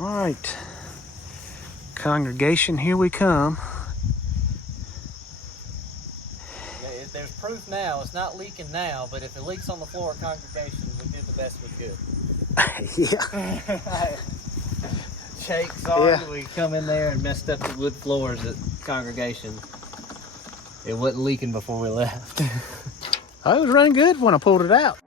All right, congregation, here we come. There's proof now. It's not leaking now, but if it leaks on the floor at congregation, we did the best we could. Yeah. Jake, sorry, Yeah. we come in there and messed up the wood floors at congregation. It wasn't leaking before we left. Oh, it was running good when I pulled it out.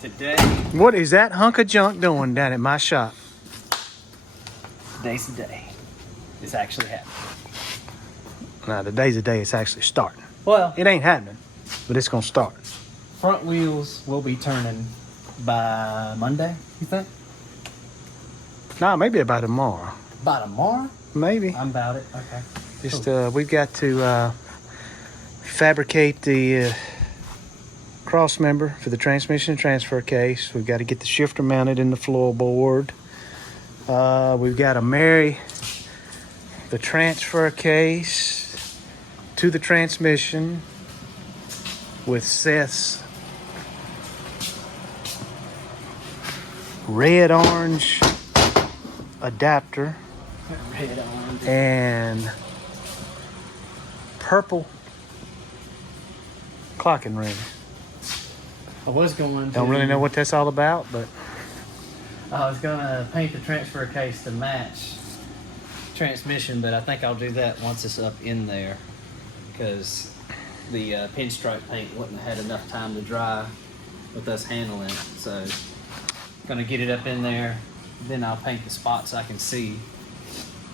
Today, What is that hunk of junk doing down at my shop? today's the day. It's actually happening. Now, today's the day it's actually starting. Well, It ain't happening, but it's gonna start. front wheels will be turning by Monday, you think? Nah, maybe about tomorrow. By tomorrow? Maybe. I'm about it. Okay. Just we've got to fabricate the cross member for the transmission and transfer case. We've got to get the shifter mounted in the floorboard. We've got to marry the transfer case to the transmission with Seth's red-orange adapter Red on. and purple clocking ring. I was going to... Don't really know what that's all about, but I was going to paint the transfer case to match transmission, but I think I'll do that once it's up in there because the pinstripe paint wouldn't have had enough time to dry with us handling it. So going to get it up in there, then I'll paint the spots I can see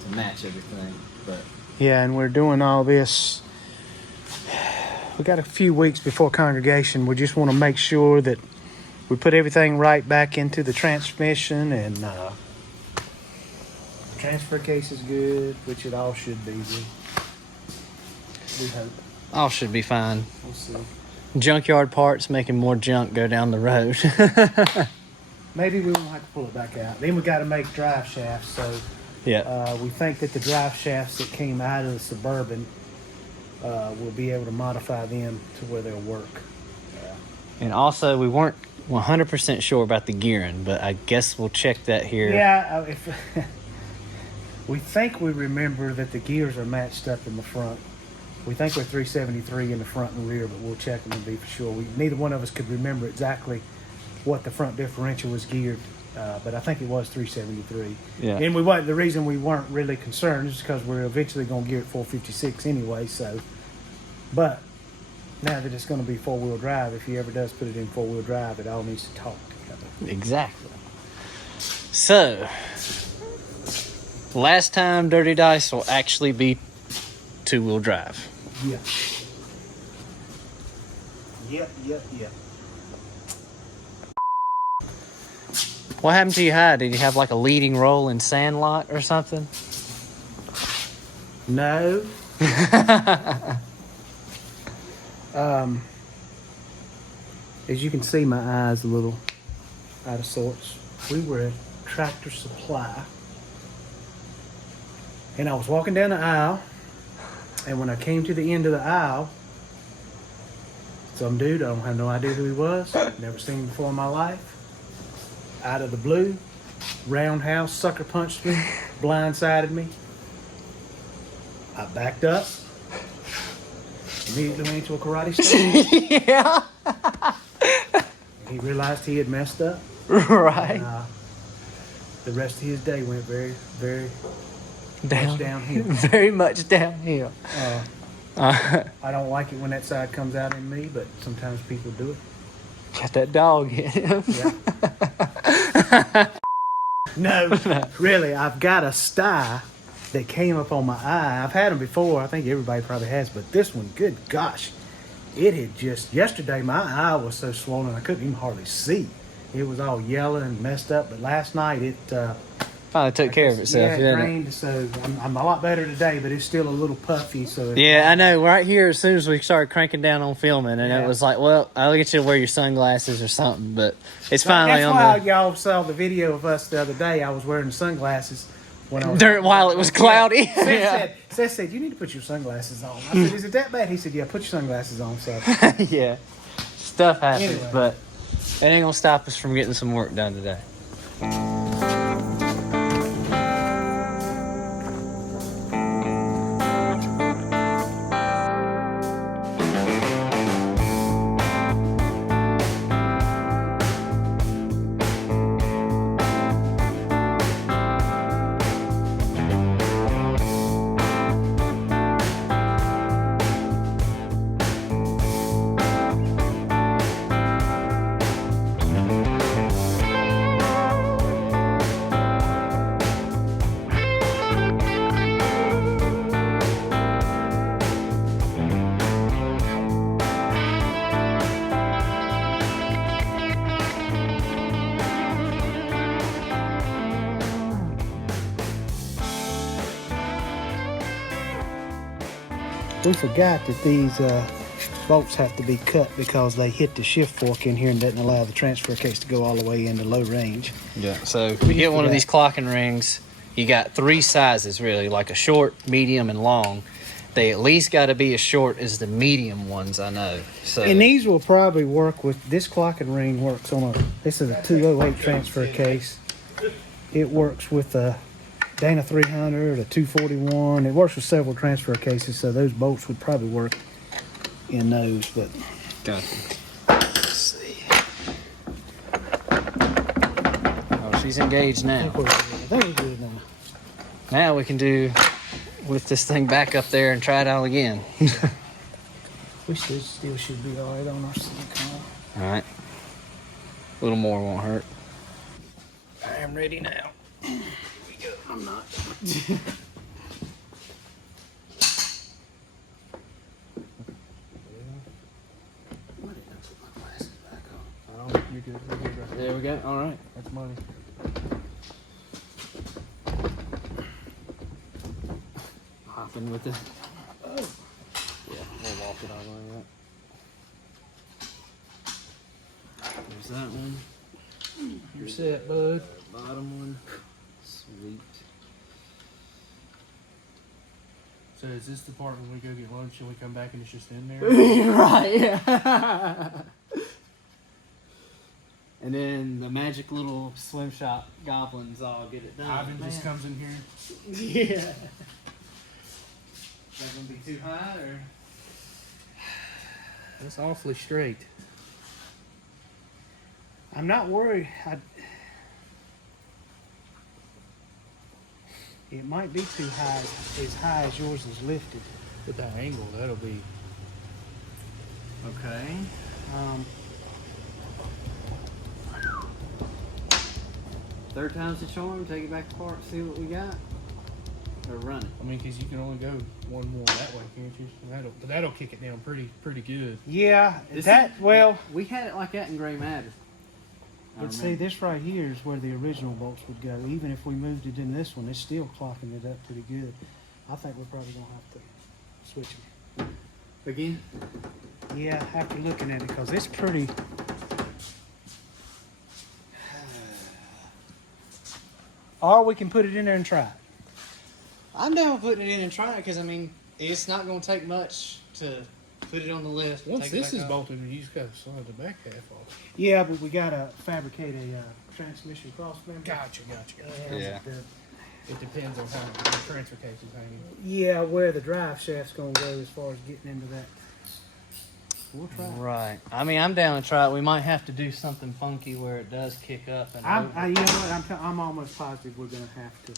to match everything. But yeah, and we're doing all this. We got a few weeks before congregation. We just want to make sure that we put everything right back into the transmission, and the transfer case is good, which it all should be good. We hope. all should be fine. We'll see. Junkyard parts making more junk go down the road. Maybe we won't have to pull it back out. Then we got to make drive shafts, so Yeah. we think that the drive shafts that came out of the Suburban, we'll be able to modify them to where they'll work. And also, we weren't 100% sure about the gearing, but I guess we'll check that here. Yeah, if we think we remember that the gears are matched up in the front. We think we're 373 in the front and rear, but we'll check them and be for sure. Neither one of us could remember exactly what the front differential was geared, but I think it was 373. Yeah. And we weren't. The reason we weren't really concerned is because we're eventually going to gear it 456 anyway. So, but now that it's going to be four-wheel drive, if he ever does put it in four-wheel drive, it all needs to talk together. Exactly. So, last time Dirty Dice will actually be two-wheel drive. Yeah. Yep. What happened to your hide? Did you have like a leading role in Sandlot or something? No, As you can see, my eye's a little out of sorts. We were at Tractor Supply, and I was walking down the aisle, and when I came to the end of the aisle, some dude, I don't have no idea who he was, never seen him before in my life, out of the blue, roundhouse, sucker punched me, blindsided me. I backed up, immediately went into a karate stance. Yeah. He realized he had messed up. Right. And, the rest of his day went very, very much downhill. Very much downhill. I don't like it when that side comes out in me, but sometimes people do it. Got that dog in him. Yeah. No, really, I've got a sty that came up on my eye. I've had them before. I think everybody probably has, but this one, good gosh, it had just, yesterday my eye was so swollen I couldn't even hardly see. It was all yellow and messed up, but last night it Finally took care of itself. Yeah, it didn't drained, so I'm a lot better today, but it's still a little puffy. So Yeah, I know. Right here, as soon as we started cranking down on filming, and Yeah. it was like, well, I'll get you to wear your sunglasses or something, but it's finally That's on why the... y'all saw the video of us the other day. I was wearing sunglasses when I was While it was cloudy. Yeah. Seth said, "You need to put your sunglasses on." I said, "Is it that bad?" He said, "Yeah, put your sunglasses on." So Yeah. Stuff happens, Anyway. but it ain't gonna stop us from getting some work done today. we forgot that these bolts have to be cut because they hit the shift fork in here and doesn't allow the transfer case to go all the way into low range. Yeah. So if you get one of these clocking rings, you got 3 sizes really, like a short, medium, and long. They at least got to be as short as the medium ones, I know. So And these will probably work with, this clocking ring works on this is a 208 transfer case. It works with a Dana 300, a 241. It works with several transfer cases, so those bolts would probably work in those, but. Gotcha. Let's see. Oh, she's engaged I now. think we're good now. Now we can do with this thing back up there and try it out again. We still should be all right on our silicone. All right. A little more won't hurt. I am ready now. I'm not. Oh, you're good. You're good right There we go. All right. That's money. Hopping with it. Oh. Yeah, we'll walk it all the way up. There's that one. You're set, bud. Bottom one. Sweet. So is this the part when we go get lunch and we come back and it's just in there? Right. And then the magic little swim shop goblins all get it done. Ivan just Man. comes in here. Yeah. Is that gonna be too high or? It's awfully straight. I'm not worried. It might be too high, as high as yours is lifted. With that angle, that'll be. Okay. Third time's the charm. Take it back apart, see what we got, or run it. I mean, because you can only go one more that way, can't you? And that'll kick it down pretty good. Yeah, This well, we had it like that in Gray Matter. I but see, remember. this right here is where the original bolts would go. Even if we moved it in this one, it's still clocking it up pretty good. I think we're probably gonna have to switch them. Again? Yeah, after looking at it, because it's pretty. Or we can put it in there and try it. I'm down with putting it in and trying it because I mean it's not going to take much to put it on the lift. Once take it this back is off. bolted, you just gotta slide the back half off. Yeah, but we gotta fabricate a transmission cross member. Gotcha. And Yeah. It depends on how the transfer case is hanging. Yeah, where the drive shaft's gonna go as far as getting into that. We'll try it. Right. I mean, I'm down to try it. We might have to do something funky where it does kick up and over. You know what? I'm almost positive we're gonna have to.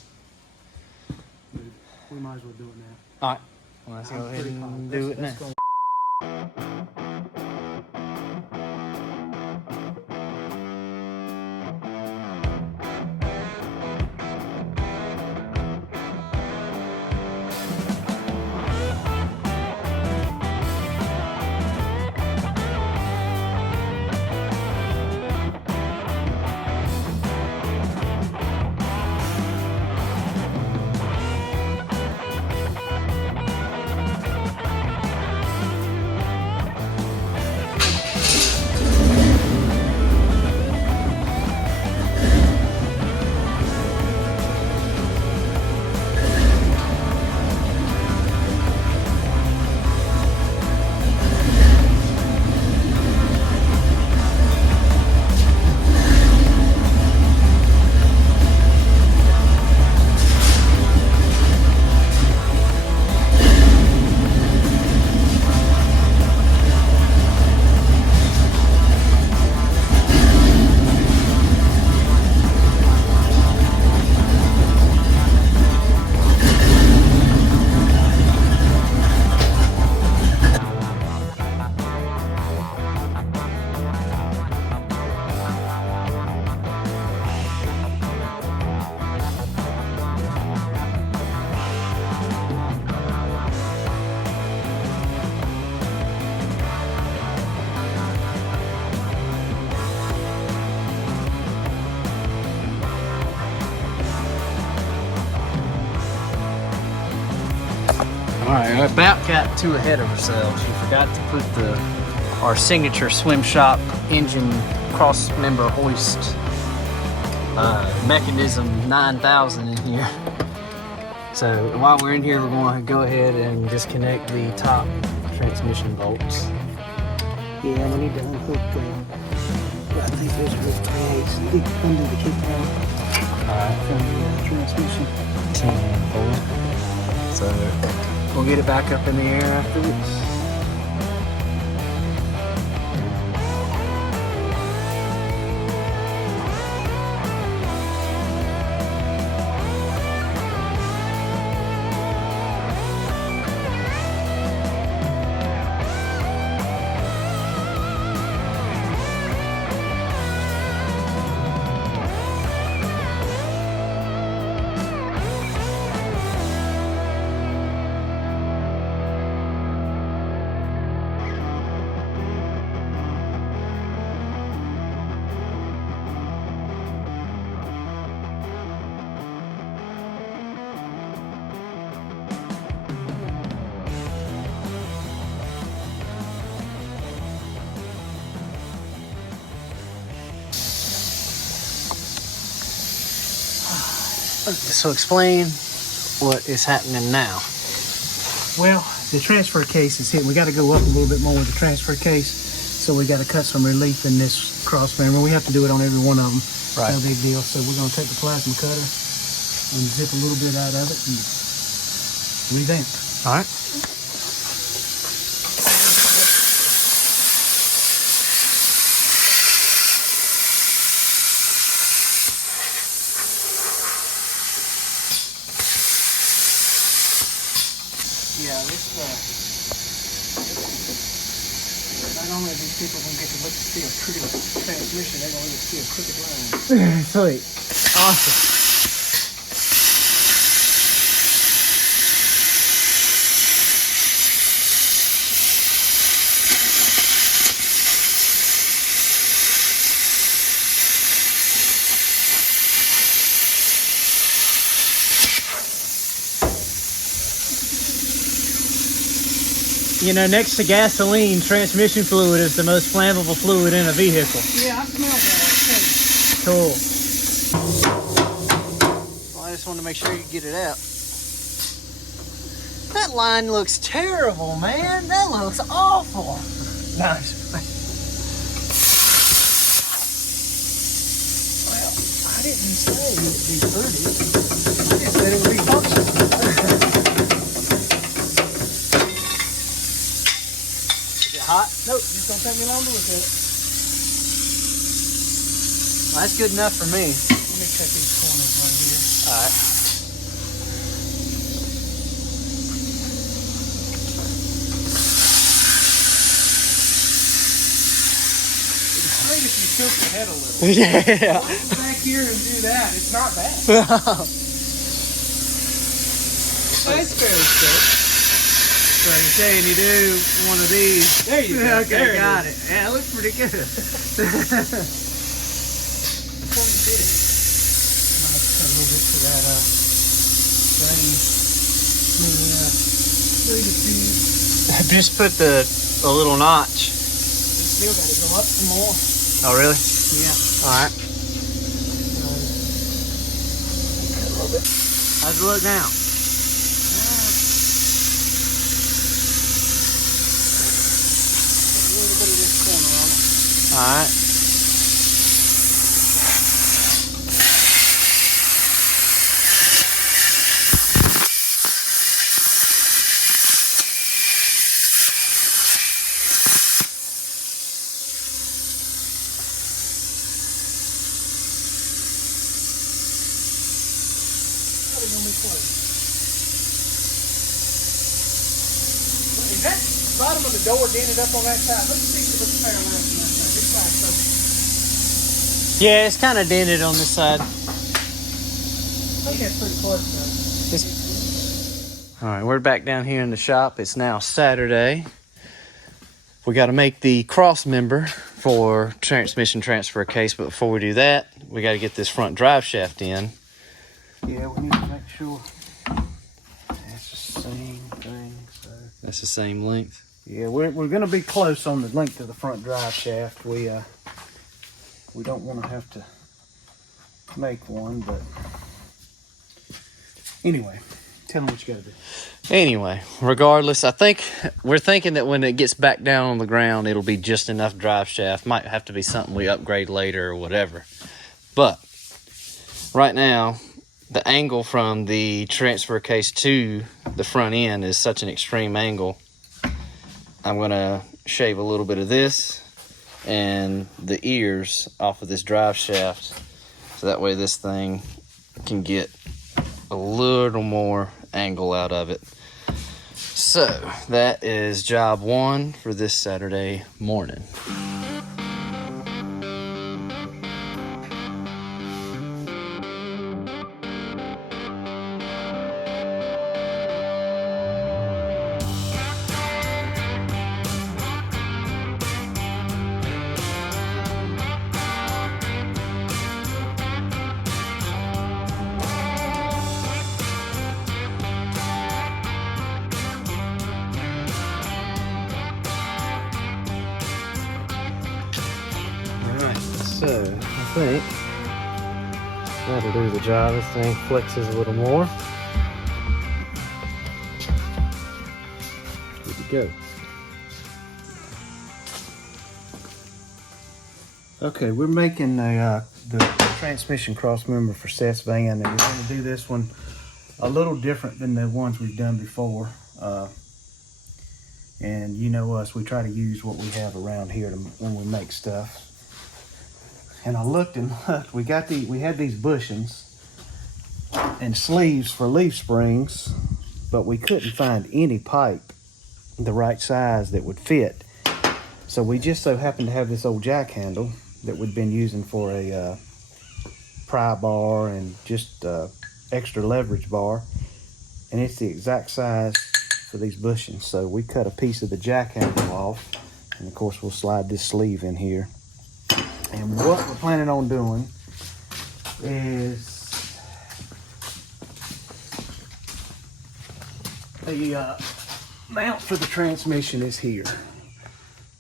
We might as well do it now. All right. Well, let's go I'm ahead pretty and positive. do it now. Let's go. All right, we about got too ahead of ourselves. We forgot to put our signature Swim Shop engine cross member hoist mechanism 9000 in here. So while we're in here, we're going to go ahead and disconnect the top transmission bolts. Yeah, we need to unhook. I think there's a tags under the kick from the transmission. 10 So we'll get it back up in the air after this. So explain what is happening now. Well, the transfer case is hitting. We got to go up a little bit more with the transfer case, so we got to cut some relief in this cross member. We have to do it on every one of them. Right. No big deal. So we're going to take the plasma cutter and zip a little bit out of it and revamp. All right. Yeah, this not only are these people gonna get to look to see a pretty transmission, they're gonna get to see a crooked line. Sweet. Awesome. You know, next to gasoline, transmission fluid is the most flammable fluid in a vehicle. Yeah, I smell that. Cool. Well, I just wanted to make sure you get it out. That line looks terrible, man. That looks awful. Nice. Well, I didn't say it would be pretty. I just said it would be functional. Is it hot? Nope, just don't take me long to look at it. Well, that's good enough for me. Let me cut these corners right here. All right. I think if you tilt your head a little. Yeah. Go back here and do that. It's not bad. That's fairly straight. So you're saying you do one of these. There you go. Okay, There got is. it. Yeah, it looks pretty good. Before you did it, I might have to cut a little bit to that drain. Just put a little notch. Still got to go up some more. Oh, really? Yeah. All right. A little bit. How's it look now? A little bit of this corner on it. All right. Probably gonna be close. Is that bottom of the door dented up on that side? Let's see if it's parallel from that side. This side, so Yeah, it's kind of dented on this side. I think that's pretty close, though. All right, we're back down here in the shop. It's now Saturday. We got to make the cross member for transmission transfer case, but before we do that, we got to get this front drive shaft in. Yeah, we need to make sure it's the same thing. So That's the same length. yeah, we're going to be close on the length of the front drive shaft. We don't want to have to make one, but anyway, tell them what you got to do. Anyway, regardless, we're thinking that when it gets back down on the ground, it'll be just enough drive shaft. Might have to be something we upgrade later or whatever. But right now, the angle from the transfer case to the front end is such an extreme angle. I'm going to shave a little bit of this and the ears off of this drive shaft, so that way this thing can get a little more angle out of it. So that is job one for this Saturday morning. So, I think that'll do the job. This thing flexes a little more. Good to go. Okay, we're making the transmission cross member for Seth's van, and we're going to do this one a little different than the ones we've done before. And you know us, we try to use what we have around here when we make stuff. And I looked and looked. We had these bushings and sleeves for leaf springs, but we couldn't find any pipe the right size that would fit. So we just so happened to have this old jack handle that we'd been using for a pry bar and just extra leverage bar, and it's the exact size for these bushings. So we cut a piece of the jack handle off, and of course we'll slide this sleeve in here. And what we're planning on doing is mount for the transmission is here.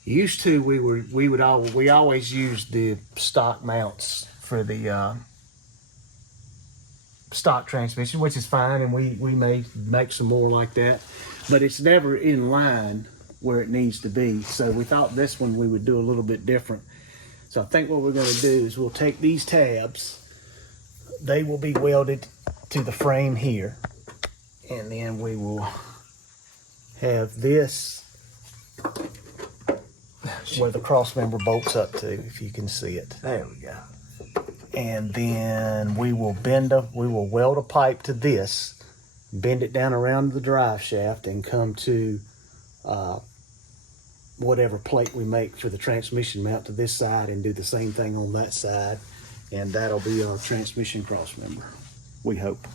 Used to we always used the stock mounts for the stock transmission, which is fine, and we may make some more like that, but it's never in line where it needs to be. So we thought this one we would do a little bit different. So I think what we're going to do is we'll take these tabs. They will be welded to the frame here, and then we will have this where the cross member bolts up to, if you can see it. There we go. And then we will weld a pipe to this, bend it down around the drive shaft, and come to whatever plate we make for the transmission mount to this side, and do the same thing on that side, and that'll be our transmission cross member, we hope.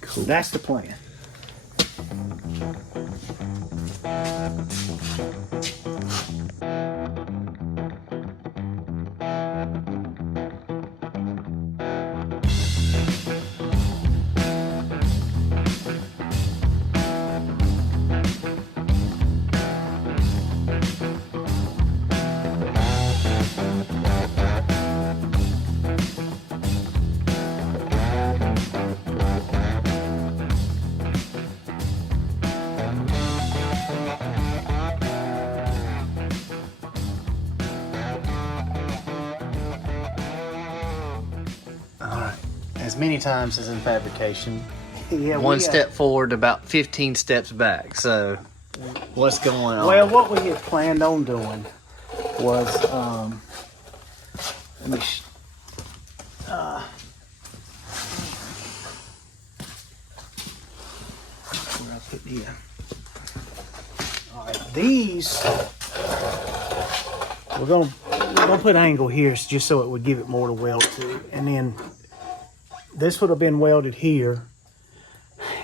Cool. That's the plan. As many times as in fabrication, Yeah, one step forward, about 15 steps back. So, what's going on? Well, what we had planned on doing was, let me, where I put the, all right, these, we're gonna put angle here just so it would give it more to weld to, and then this would have been welded here,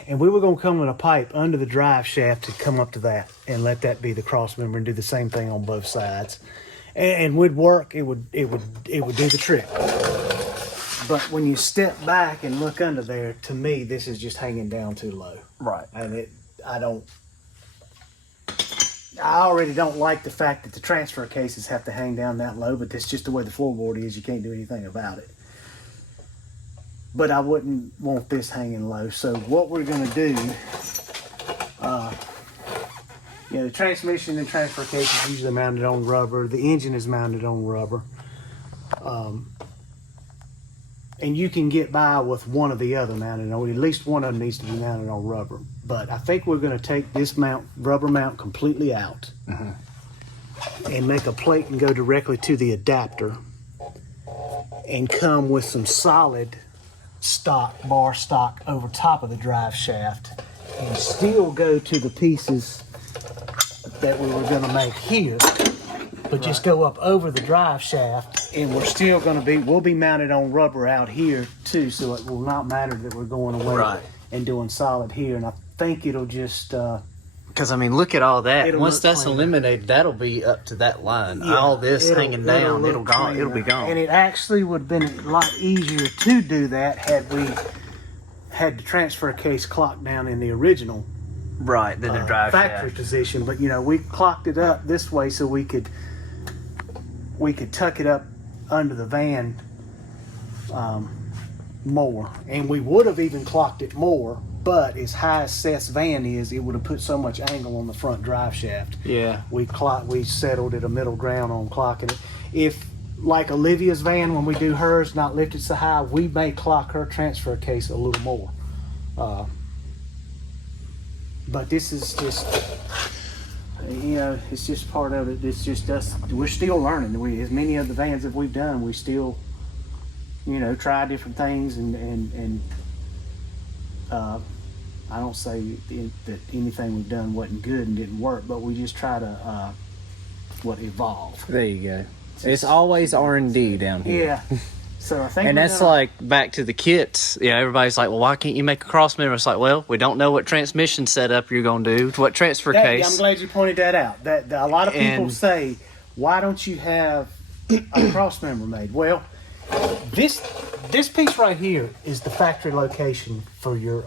and we were going to come with a pipe under the drive shaft to come up to that and let that be the cross member and do the same thing on both sides, and would work. It would do the trick. But when you step back and look under there, to me this is just hanging down too low. Right. And I already don't like the fact that the transfer cases have to hang down that low, but that's just the way the floorboard is. You can't do anything about it. But I wouldn't want this hanging low. So what we're going to do, the transmission and transfer case is usually mounted on rubber. The engine is mounted on rubber. And you can get by with one or the other mounted on. At least one of them needs to be mounted on rubber. But I think we're going to take this rubber mount completely out, and make a plate and go directly to the adapter, and come with some solid bar stock over top of the drive shaft, and still go to the pieces that we were going to make here, but just go up over the drive shaft, and we're still going to we'll be mounted on rubber out here too, so it will not matter that we're going away and doing solid here. And I think it'll just because I mean, look at all that. Once that's cleaner. Eliminated, that'll be up to that line. Yeah, all this hanging down, it'll be gone. And it actually would have been a lot easier to do that had we had the transfer case clocked down in the original Then the drive factory shaft. position. But we clocked it up this way so we could tuck it up under the van more, and we would have even clocked it more. But as high as Seth's van is, it would have put so much angle on the front drive shaft. Yeah. We settled at a middle ground on clocking it. If, like Olivia's van, when we do hers not lifted so high, we may clock her transfer case a little more. But this is just, it's just part of it. It's just us. We're still learning. As many of the vans that we've done, we still, try different things, and I don't say that anything we've done wasn't good and didn't work, but we just try to evolve. There you go. It's always R&D down here. Yeah. So I think, and that's like back to the kits. Yeah, everybody's like, well, why can't you make a cross member? It's like, well, we don't know what transmission setup you're going to do, what transfer case. I'm glad you pointed that out. That a lot of people say, why don't you have a cross member made? Well, this piece right here is the factory location for your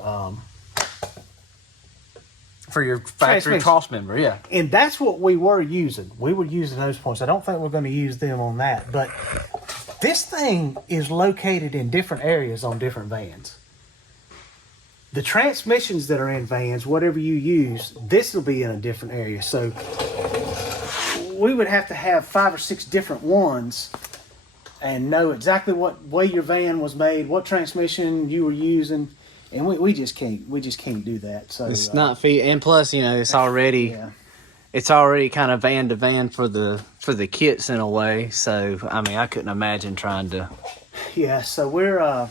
For your factory Transmission. cross member, yeah. And that's what we were using. We were using those points. I don't think we're going to use them on that. But this thing is located in different areas on different vans. The transmissions that are in vans, whatever you use, this will be in a different area. So we would have to have 5 or 6 different ones and know exactly what way your van was made, what transmission you were using. And we just can't do that. So It's not feed, and plus, you know, it's already kind of van to van for the kits in a way. So I mean, I couldn't imagine trying to. Yeah, so we're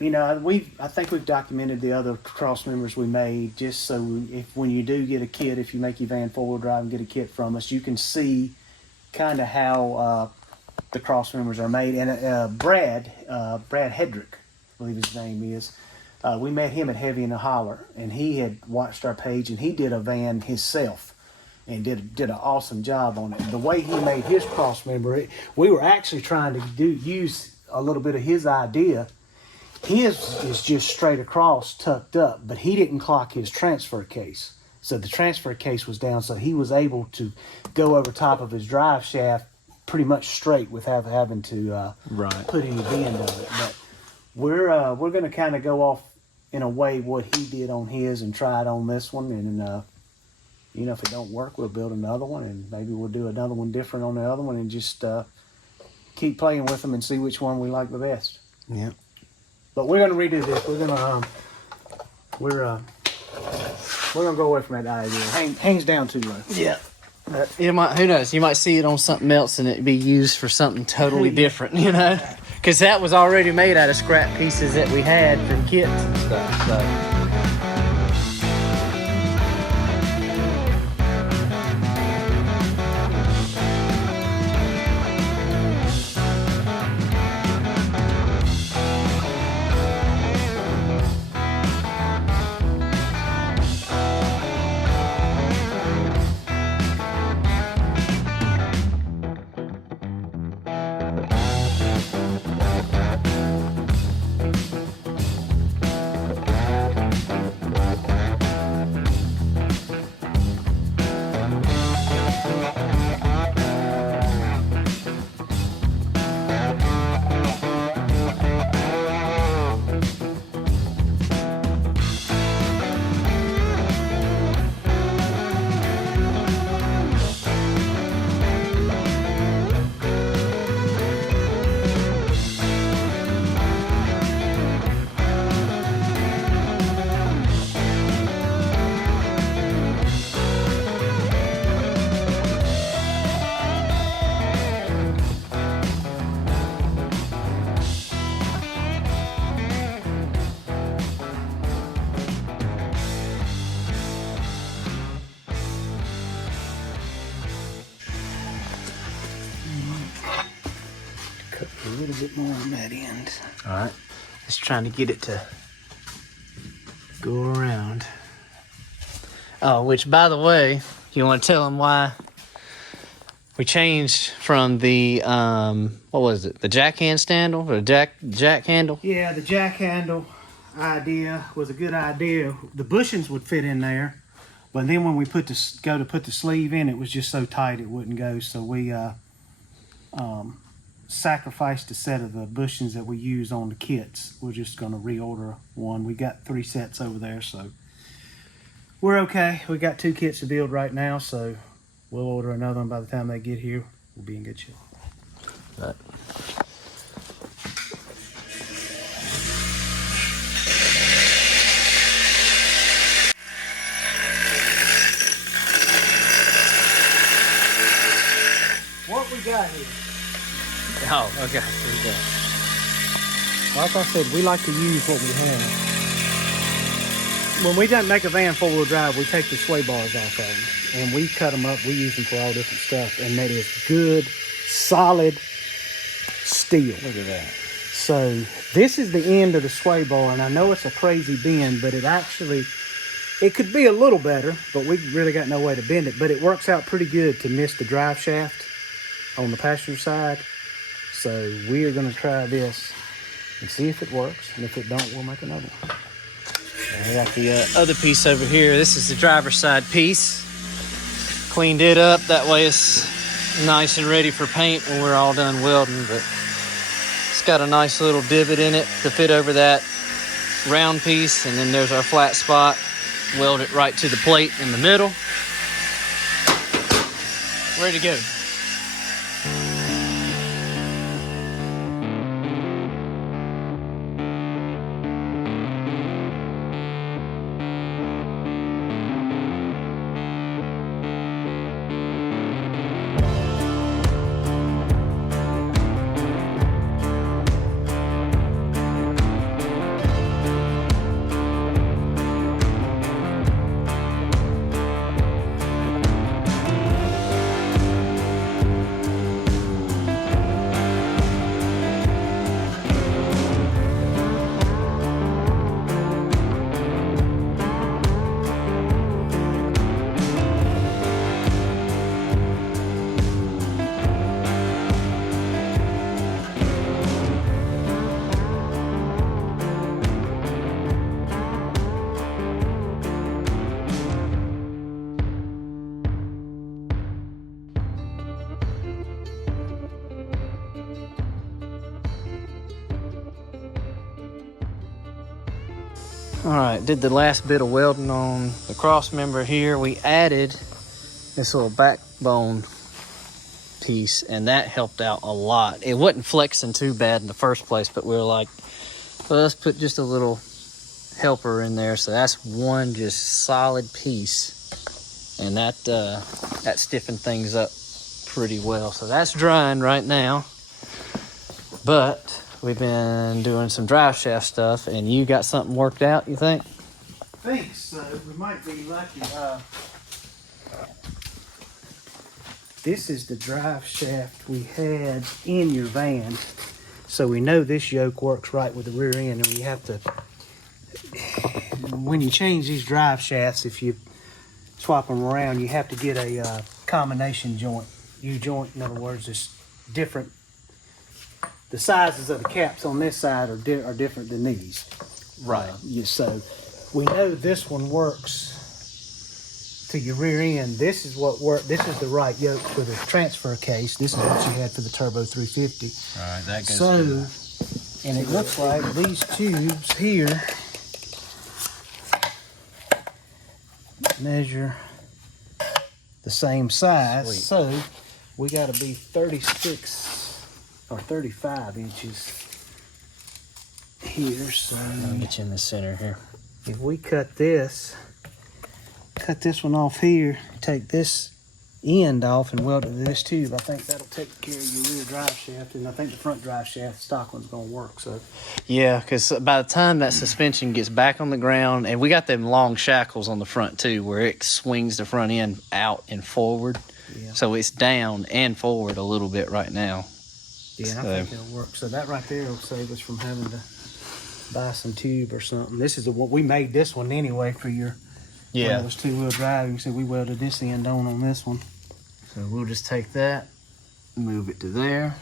you know, I think we've documented the other cross members we made, just so if when you do get a kit, if you make your van 4-wheel drive and get a kit from us, you can see kind of how the cross members are made. And Brad Hedrick, I believe his name is. We met him at Heavy in the Holler, and he had watched our page, and he did a van himself, and did an awesome job on it. The way he made his cross member, we were actually trying to use a little bit of his idea. His is just straight across, tucked up, but he didn't clock his transfer case. So the transfer case was down, so he was able to go over top of his drive shaft pretty much straight without having to put any bend on it. But we're going to kind of go off in a way what he did on his and try it on this one. And, you know, if it don't work, we'll build another one, and maybe we'll do another one different on the other one, and just keep playing with them and see which one we like the best. Yeah. But we're gonna redo this. We're gonna go away from that idea. Hangs down too low. Yeah. You might, who knows? You might see it on something else and it be used for something totally different, you know? Because that was already made out of scrap pieces that we had from kits and stuff. So. Cut a little bit more on that end. All right. Just trying to get it to go around. Oh, which, by the way, you want to tell them why we changed from the, what was it? The jack handle or jack handle? Yeah, the jack handle idea was a good idea. The bushings would fit in there, but then when we put the sleeve in, it was just so tight it wouldn't go. So we sacrificed a set of the bushings that we use on the kits. We're just going to reorder one. We got 3 sets over there, so we're okay. We got 2 kits to build right now, so we'll order another one by the time they get here. We'll be in good shape. Right. What we got here? Oh, okay. Here we go. Like I said, we like to use what we have. When we don't make a van 4-wheel drive, we take the sway bars off of them and we cut them up. We use them for all different stuff, and that is good, solid steel. Look at that. So this is the end of the sway bar, and I know it's a crazy bend, but it could be a little better, but we really got no way to bend it. But it works out pretty good to miss the drive shaft on the passenger side. So we are going to try this and see if it works, and if it don't, we'll make another one. I got the other piece over here. This is the driver's side piece. Cleaned it up. That way it's nice and ready for paint when we're all done welding. But it's got a nice little divot in it to fit over that round piece. And then there's our flat spot. Weld it right to the plate in the middle. Ready to go. All right, did the last bit of welding on the cross member here. We added this little backbone piece, and that helped out a lot. It wasn't flexing too bad in the first place, but we were like, well, let's put just a little helper in there. So that's one just solid piece, and that stiffened things up pretty well. So that's drying right now, but we've been doing some drive shaft stuff, and you got something worked out, you think? I think so. We might be lucky. This is the drive shaft we had in your van. So we know this yoke works right with the rear end, and we have to, when you change these drive shafts, if you swap them around, you have to get a combination joint, U-joint. In other words, it's different. The sizes of the caps on this side are different than these. Right. So we know this one works to your rear end. This is what work. This is the right yoke for the transfer case. This is what you had for the Turbo 350. All right, that goes. So, and it looks like these tubes here measure the same size. Sweet. So we got to be 36 or 35 inches here. So I'll get you in the center here. if we cut this one off here, take this end off and weld it to this tube, I think that'll take care of your rear drive shaft, and I think the front drive shaft, stock one's gonna work. So Yeah, because by the time that suspension gets back on the ground, and we got them long shackles on the front too, where it swings the front end out and forward. yeah, So it's down and forward a little bit right now. yeah, I think it'll work. So that right there will save us from having to buy some tube or something. This is the one we made this one anyway for your one that was two-wheel drive. You said we welded this end on this one. So we'll just take that, move it to there,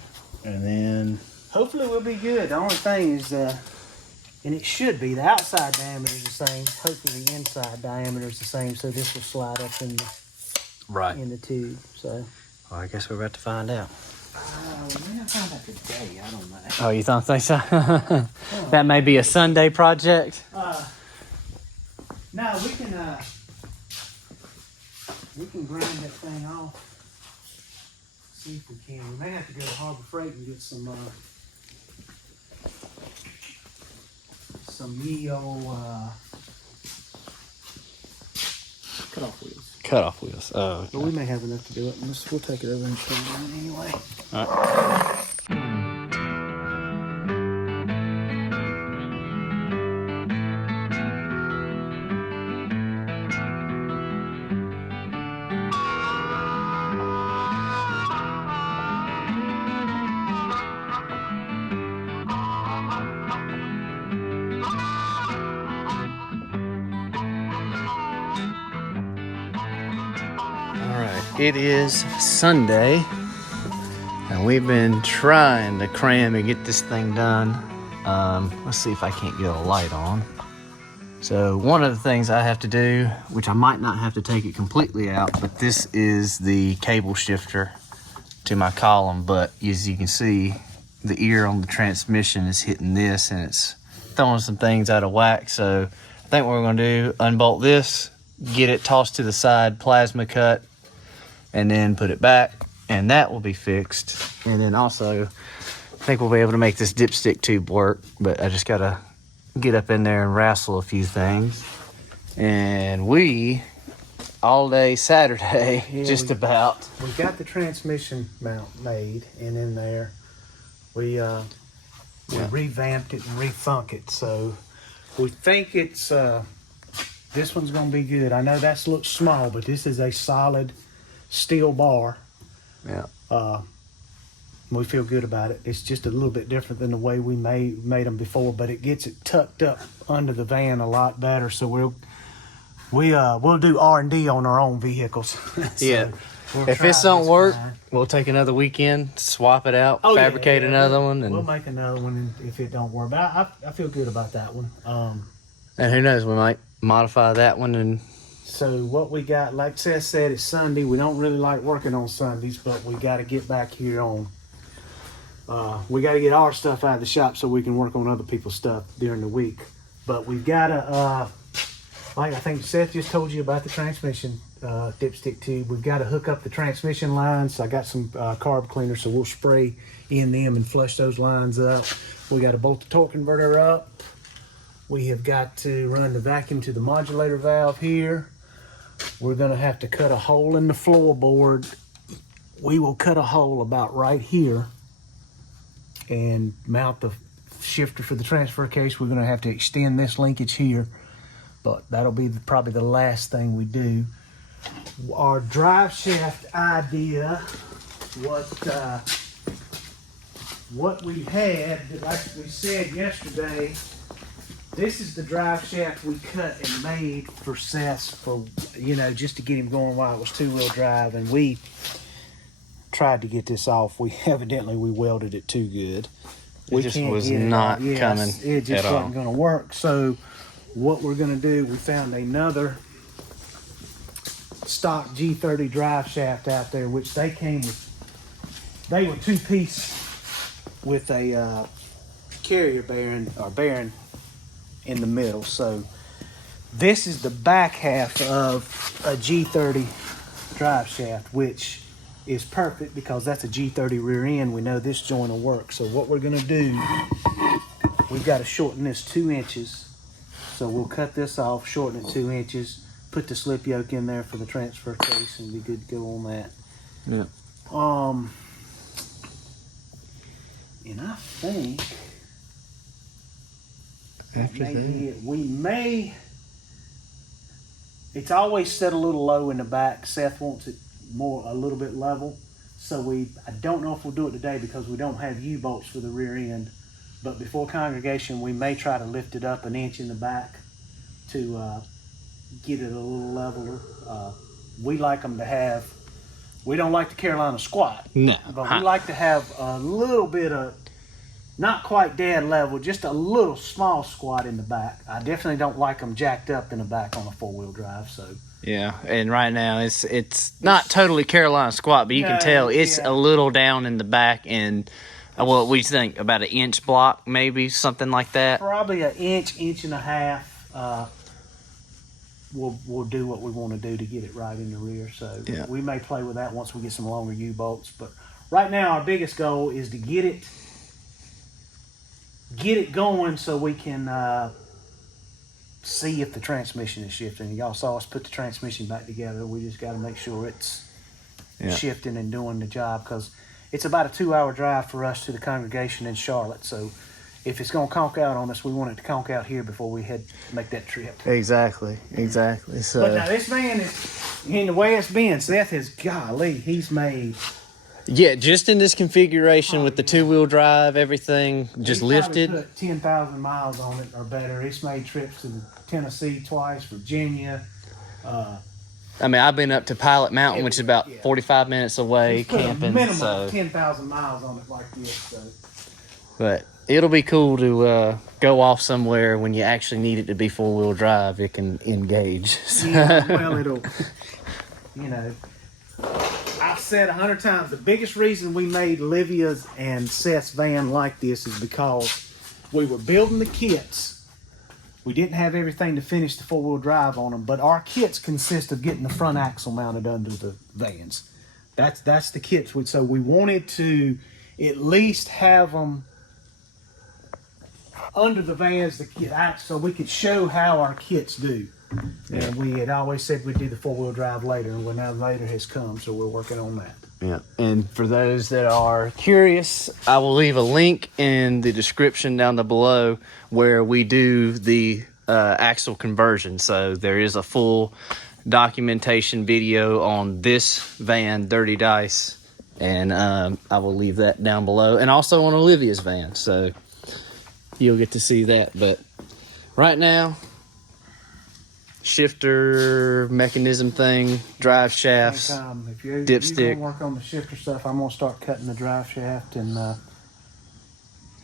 and then Hopefully we'll be good. The only thing is, and it should be, the outside diameter is the same. Hopefully the inside diameter is the same, so this will slide up in the tube. So Well, I guess we're about to find out. we may find out today. I don't know. Oh, you don't think so? That may be a Sunday project. No, we can grind that thing off. See if we can. We may have to go to Harbor Freight and get some Neo cutoff wheels. Cutoff wheels. Oh, okay. But we may have enough to do it. We'll take it over and show it anyway. All right. It is Sunday, and we've been trying to cram and get this thing done. Let's see if I can't get a light on. So one of the things I have to do, which I might not have to take it completely out, but this is the cable shifter to my column. But as you can see, the ear on the transmission is hitting this and it's throwing some things out of whack. So I think what we're gonna do, unbolt this, get it tossed to the side, plasma cut, and then put it back, and that will be fixed. And then also, I think we'll be able to make this dipstick tube work, but I just gotta get up in there and wrestle a few things. And we, all day Saturday, Yeah, just about. We got the transmission mount made, and in there, we revamped it and refunk it. So we think it's, this one's gonna be good. I know that looks small, but this is a solid steel bar. Yeah. We feel good about it. It's just a little bit different than the way we made them before, but it gets it tucked up under the van a lot better. So we'll do R&D on our own vehicles. So Yeah. we'll If try this don't this work, one. we'll take another weekend, swap it out, Oh, yeah, fabricate yeah, another we'll- one, and we'll make another one if it don't work. But I feel good about that one. who knows, we might modify that one. And So what we got, like Seth said, it's Sunday. We don't really like working on Sundays, but we got to get back here on. We got to get our stuff out of the shop so we can work on other people's stuff during the week. But we've got to, like I think Seth just told you about the transmission dipstick tube. We've got to hook up the transmission lines. I got some carb cleaner, so we'll spray in them and flush those lines up. We got to bolt the torque converter up. We have got to run the vacuum to the modulator valve here. We're going to have to cut a hole in the floorboard. We will cut a hole about right here and mount the shifter for the transfer case. We're going to have to extend this linkage here, but that'll be probably the last thing we do. Our drive shaft idea, what we had, like we said yesterday, this is the drive shaft we cut and made for Seth for, just to get him going while it was two-wheel drive, and we tried to get this off. We welded it too good. it just was not coming It just at all. wasn't going to work. So what we're going to do, we found another stock G30 drive shaft out there, which they came with. They were two-piece with a carrier bearing in the middle. So this is the back half of a G30 drive shaft, which is perfect because that's a G30 rear end. We know this joint will work. So what we're gonna do, we've got to shorten this 2 inches. So we'll cut this off, shorten it 2 inches, put the slip yoke in there for the transfer case, and be good to go on that. Yeah. And I think After it's always set a little low in the back. Seth wants it a little bit level. So I don't know if we'll do it today because we don't have U-bolts for the rear end. But before congregation, we may try to lift it up an inch in the back to get it a little leveler. We like them to have, we don't like the Carolina squat. No. But we like to have a little bit of, not quite dead level, just a little small squat in the back. I definitely don't like them jacked up in the back on a four-wheel drive. So Yeah, and right now it's not totally Carolina squat, but you can tell it's a little down in the back, and what we think about an inch block, maybe something like that. probably an inch and a half. We'll do what we want to do to get it right in the rear. So Yeah. we may play with that once we get some longer U-bolts. But right now our biggest goal is to get it going so we can see if the transmission is shifting. Y'all saw us put the transmission back together. We just got to make sure it's shifting and doing the job, because it's about a 2-hour drive for us to the congregation in Charlotte. So if it's going to conk out on us, we want it to conk out here before we make that trip. Exactly. So But now this van is, in the way it's been, Seth has, golly, he's made. yeah, just in this configuration with the 2-wheel drive, everything just He's lifted. probably put 10,000 miles on it or better. It's made trips to Tennessee twice, Virginia. I mean, I've been up to Pilot Mountain, which is about 45 minutes away, He's put camping. a minimum So, of 10,000 miles on it like this. So. but it'll be cool to go off somewhere when you actually need it to be 4-wheel drive. It can engage. Yeah, well, it'll, you know, I've said 100 times, the biggest reason we made Livia's and Seth's van like this is because we were building the kits. We didn't have everything to finish the 4-wheel drive on them, but our kits consist of getting the front axle mounted under the vans. That's the kits. So we wanted to at least have them under the vans, the kit axle, so we could show how our kits do. Yeah. And we had always said we'd do the 4-wheel drive later, and well, now later has come, so we're working on that. Yeah, and for those that are curious, I will leave a link in the description down below where we do the axle conversion. So there is a full documentation video on this van, Dirty Dice, and I will leave that down below, and also on Olivia's van, so you'll get to see that. But right now, shifter mechanism thing, drive shafts, If you're dipstick. gonna work on the shifter stuff, I'm gonna start cutting the drive shaft, and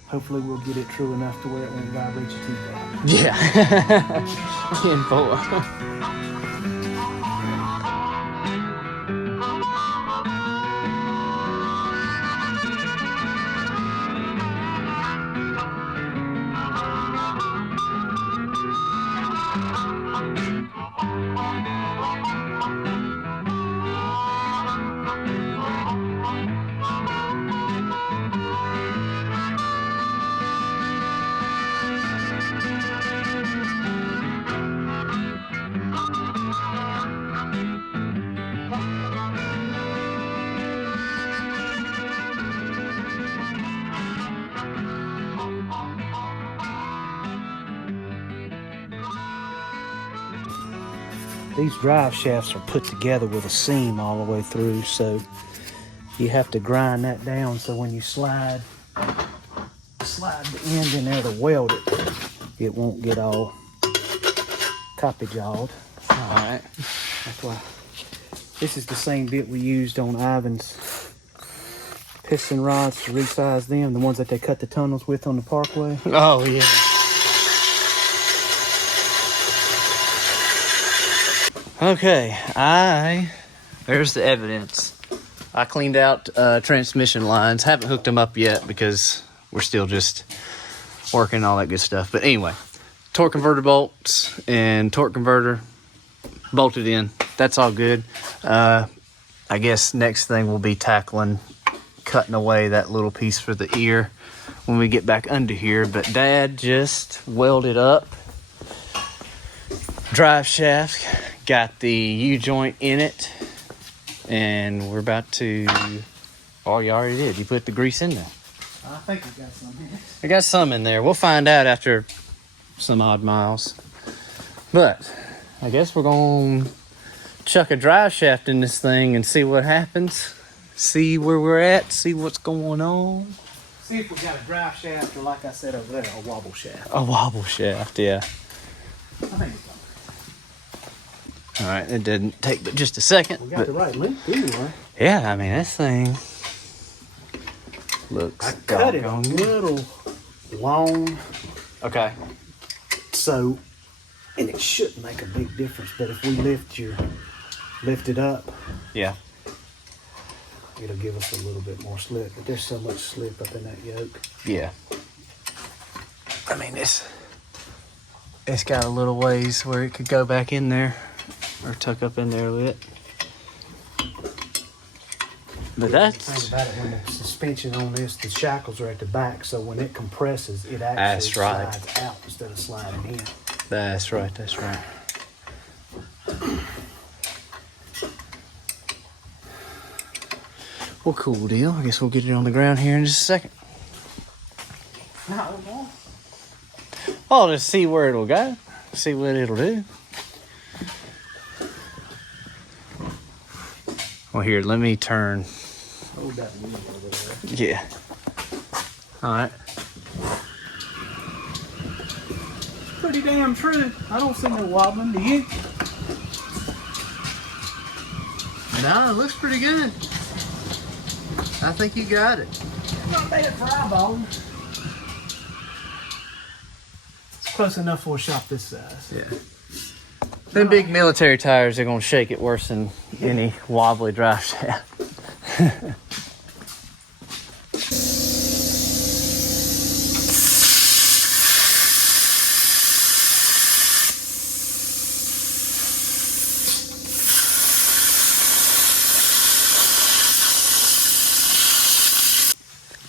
hopefully we'll get it true enough to where it won't vibrate your teeth. Yeah. 10-4. These drive shafts are put together with a seam all the way through, so you have to grind that down so when you slide the end in there to weld it, it won't get all copy-jawed. All right. That's why this is the same bit we used on Ivan's piston rods to resize them, the ones that they cut the tunnels with on the parkway. Oh, yeah. Okay, there's the evidence. I cleaned out transmission lines. Haven't hooked them up yet because we're still just working all that good stuff. But anyway, torque converter bolts and torque converter bolted in. That's all good. I guess next thing we'll be tackling cutting away that little piece for the ear when we get back under here. But Dad just welded up drive shaft, got the U-joint in it, and we're about to, oh, you already did. You put the grease in there. I think we got some here. I got some in there. We'll find out after some odd miles. But I guess we're going to chuck a drive shaft in this thing and see what happens. See where we're at, see what's going on. See if we got a drive shaft, or like I said over there, a wobble shaft. A wobble shaft, yeah. I think it's All right, it didn't take but just a second. we got the right length anyway. Yeah, I mean, this thing looks I cut it a doggone good. little long, Okay. so, and it shouldn't make a big difference, but if we lift it up, Yeah. it'll give us a little bit more slip. But there's so much slip up in that yoke. Yeah. I mean, it's got a little ways where it could go back in there or tuck up in there a bit. But The that's thing about it, when the suspension on this, the shackles are at the back, so when it compresses, it actually That's right. slides out instead of sliding in. that's right. That's right. Well, cool deal. I guess we'll get it on the ground here in just a second. I'll just see where it'll go. See what it'll do. Well, here, let me turn. Hold that wheel over there. Yeah. All right. Pretty damn true. I don't see no wobbling, do you? No, it looks pretty good. I think you got it. Not bad for eyeballing. close enough for a shop this size. Yeah. Them big military tires are gonna shake it worse than any wobbly drive shaft.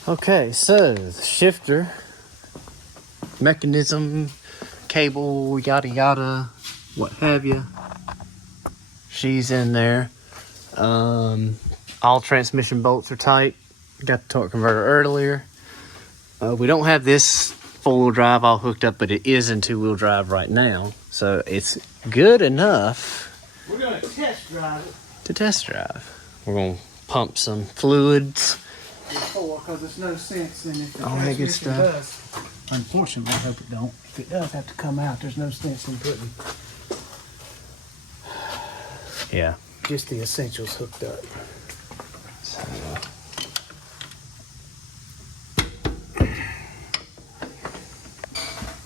Okay, so the shifter, mechanism, cable, yada yada, what have you. She's in there. All transmission bolts are tight. Got the torque converter earlier. We don't have this four-wheel drive all hooked up, but it is in two-wheel drive right now. So it's good enough. We're gonna test drive it. To test drive. We're gonna pump some fluids. Before, because there's no sense in it. All that good stuff. Does. Unfortunately, I hope it don't. If it does have to come out, there's no sense in putting Yeah. just the essentials hooked up. So,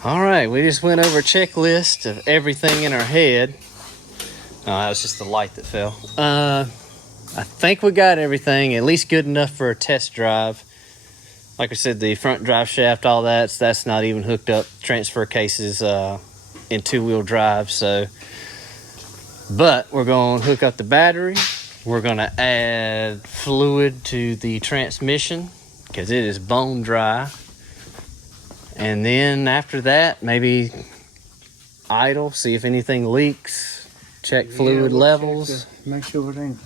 all right, we just went over a checklist of everything in our head. Oh, that was just the light that fell. I think we got everything, at least good enough for a test drive. Like I said, the front drive shaft, all that's not even hooked up. Transfer cases in two-wheel drive, so. But we're going to hook up the battery. We're going to add fluid to the transmission because it is bone dry. And then after that, maybe idle, see if anything leaks, check fluid levels. Make sure it ain't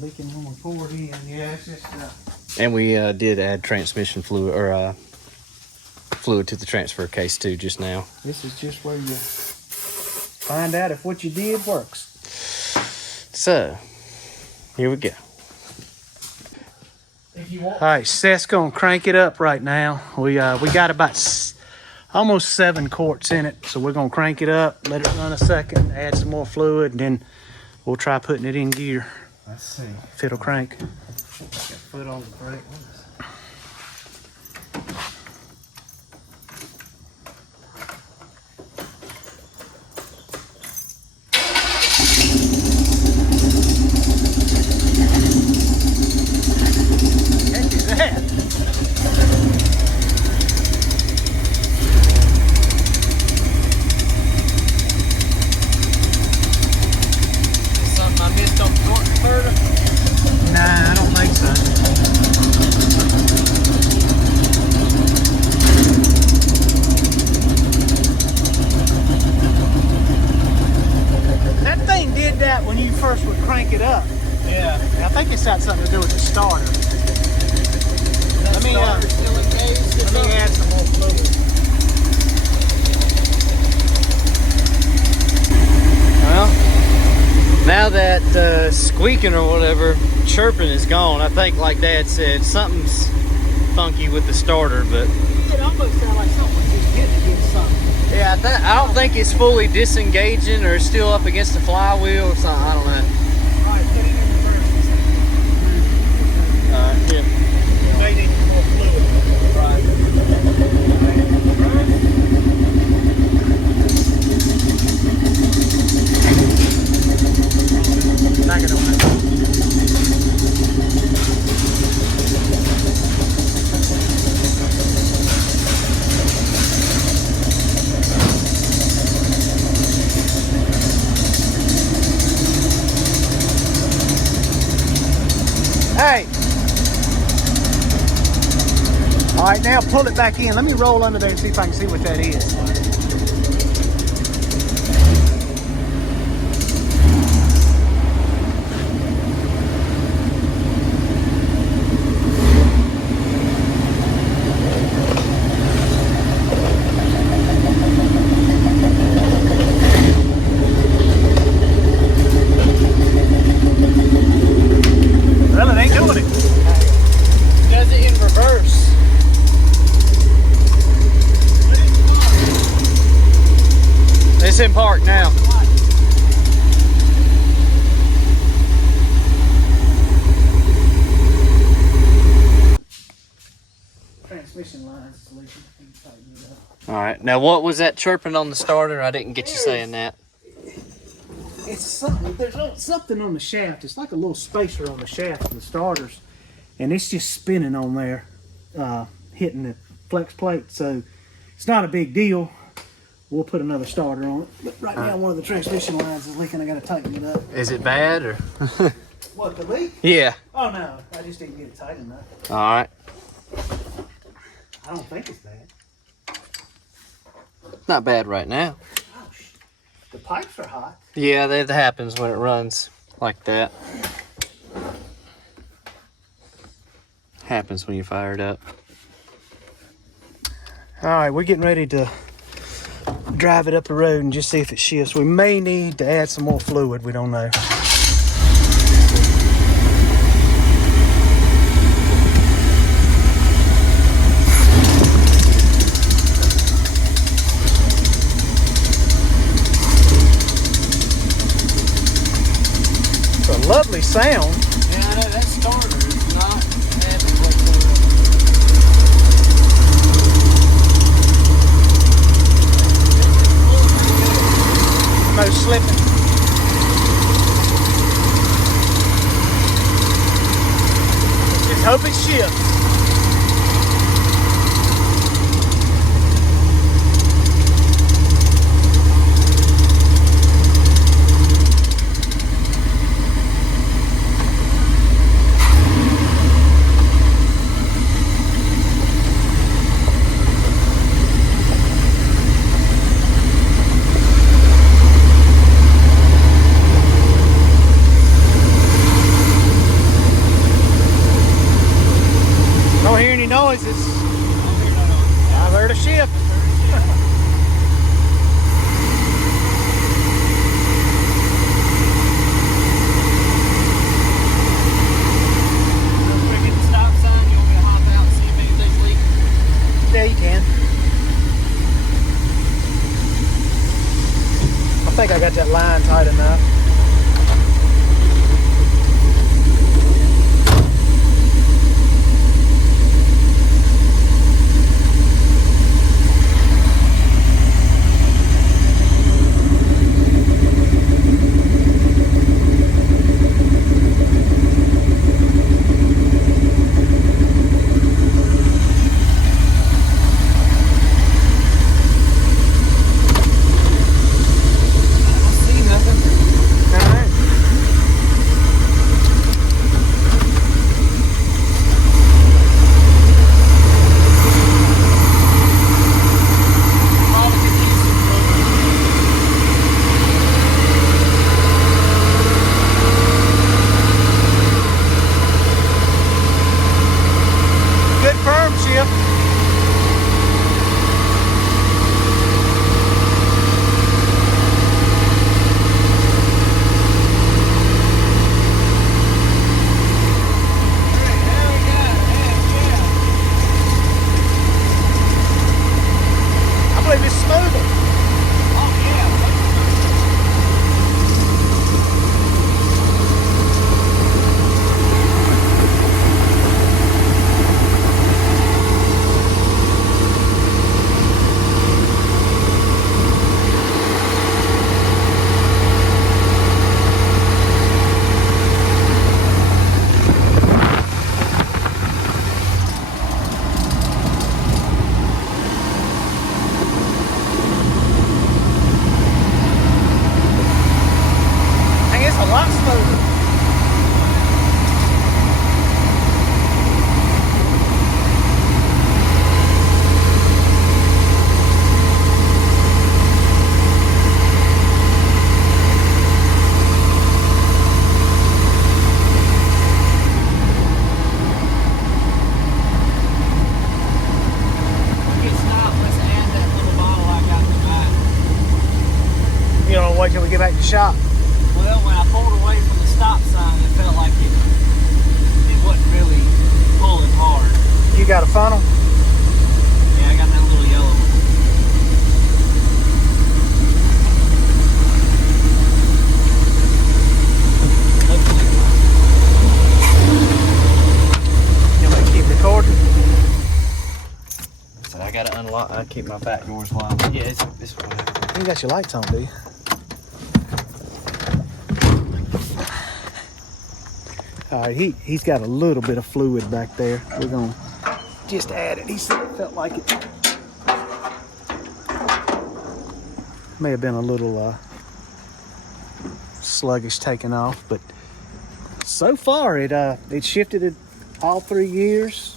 leaking when we pour it in. Yeah, it's just And we did add transmission fluid or fluid to the transfer case too just now. this is just where you find out if what you did works. So, here we go. If you want. All right, Seth's gonna crank it up right now. We got about almost 7 quarts in it, so we're gonna crank it up, let it run a second, add some more fluid, and then we'll try putting it in gear Let's see. if it'll crank. Got foot on the brake. Heck is that? Something I missed on the torque converter? Nah, I don't think so. That thing did that when you first would crank it up. Yeah. I think it's got something to do with the starter. Let me add some more fluid. Well, now that squeaking or whatever, chirping is gone, I think, like Dad said, something's funky with the starter, but It almost sounds like something was just getting against something. yeah, I don't think it's fully disengaging or still up against the flywheel or something. I don't know. All right, put it in reverse. Yeah. You may need more fluid. Right. Back it on that. Hey! All right, now pull it back in. Let me roll under there and see if I can see what that is. Well, it ain't doing it. Does it in reverse? All right. Now, what was that chirping on the starter? I didn't get you saying that. It's something. There's something on the shaft. It's like a little spacer on the shaft of the starters, and it's just spinning on there, hitting the flex plate. So it's not a big deal. We'll put another starter on it. But right now, one of the transmission lines is leaking. I got to tighten it up. Is it bad or? What, the leak? Yeah. Oh no, I just didn't get it tight enough. All right. I don't think it's bad. Not bad right now. Oh, the pipes are hot. Yeah, that happens when it runs like that. Happens when you fire it up. All right, we're getting ready to drive it up the road and just see if it shifts. We may need to add some more fluid. We don't know. It's a lovely sound. Yeah, I know that starter is not heavy whatsoever. No slipping. Just hope it shifts. Don't hear any noises. I've heard a shift. Yeah, you can. I think I got that line tight enough. Wait till we get back to the shop. Well, when I pulled away from the stop sign, it felt like it wasn't really pulling hard. You got a funnel? Yeah, I got that little yellow one. You want me to keep recording? So I gotta unlock I keep my back doors locked. Yeah, it's fine. You ain't got your lights on, do you? All right, he's got a little bit of fluid back there. We're gonna just add it. He said it felt like it may have been a little sluggish taking off, but so far it shifted it all 3 years.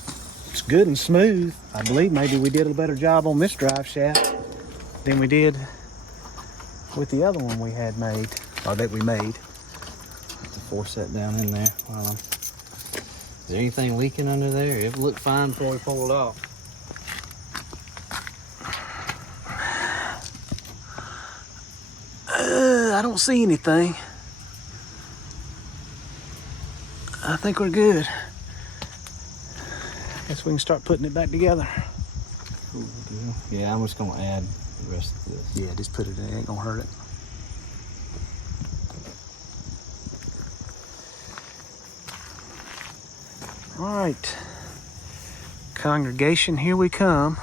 It's good and smooth. I believe maybe we did a better job on this drive shaft than we did with the other one we had made, or that we made. Force that down in there. Is there anything leaking under there? It looked fine before we pulled it off. I don't see anything. I think we're good. Guess we can start putting it back together. Yeah, I'm just gonna add the rest of this. Yeah, just put it in. It ain't gonna hurt it. All right, congregation, here we come.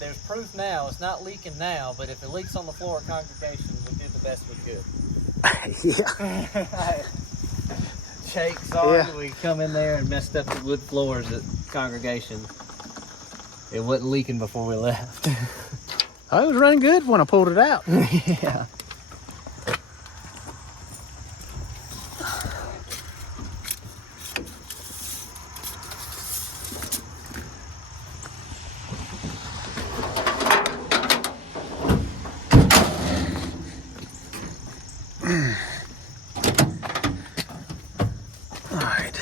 There's proof now. It's not leaking now, but if it leaks on the floor at congregation, we did the best we could. Yeah. Jake, sorry Yeah. we come in there and messed up the wood floors at congregation. It wasn't leaking before we left. Oh, it was running good when I pulled it out. Yeah. All right.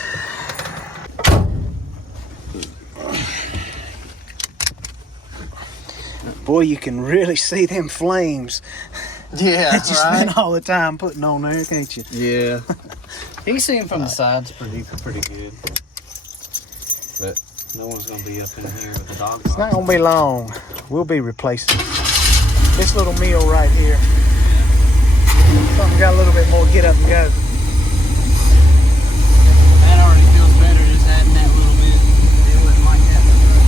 Boy, you can really see them flames Yeah, that you spend all the time putting on there, can't you? Yeah. You can see them from the sides pretty good. But no one's going to be up in here with the dog. It's not gonna be long. We'll be replacing this little meal right here. Something got a little bit more get up and go. That already feels better just adding that little bit. It wasn't like that before.